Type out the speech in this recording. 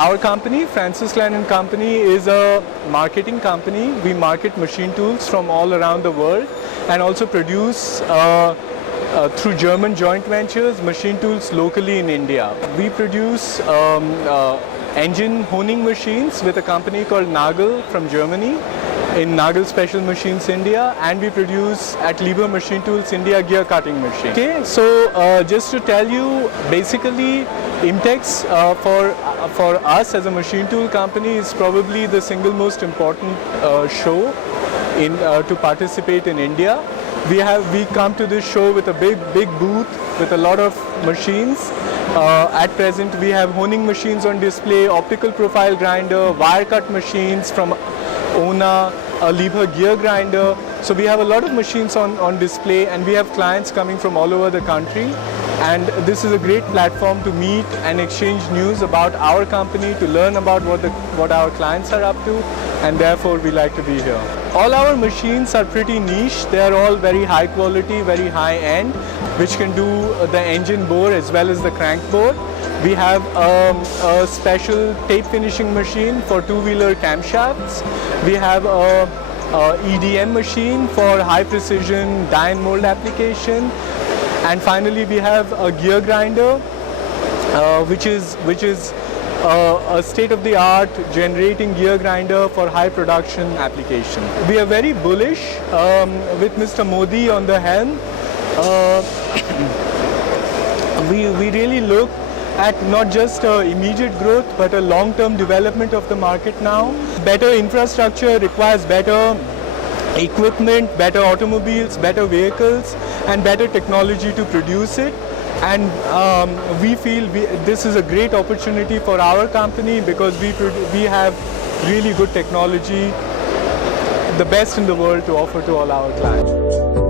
Our company, Francis Klein and Company, is a marketing company. We market machine tools from all around the world and also produce through German joint ventures machine tools locally in India. We produce engine honing machines with a company called Nagel from Germany in Nagel Special Machines India, and we produce at Liebherr Machine Tools India gear cutting machine. Okay, so just to tell you, basically IMTEX for us as a machine tool company is probably the single most important show to participate in India. We come to this show with a big booth with a lot of machines. At present we have honing machines on display, optical profile grinder, wire cut machines from ONA, a Liebherr gear grinder. So we have a lot of machines on display, and we have clients coming from all over the country. And this is a great platform to meet and exchange news about our company, to learn about what our clients are up to, and therefore we like to be here. All our machines are pretty niche. They are all very high quality, very high end, which can do the engine bore as well as the crank bore. We have a special tape finishing machine for two-wheeler camshafts. We have a EDM machine for high precision die and mold application. And finally we have a gear grinder which is a state-of-the-art generating gear grinder for high production application. We are very bullish with Mr. Modi on the helm. We really look at not just immediate growth but a long-term development of the market now. Better infrastructure requires better equipment, better automobiles, better vehicles, and better technology to produce it. And we feel this is a great opportunity for our company because we have really good technology, the best in the world to offer to all our clients.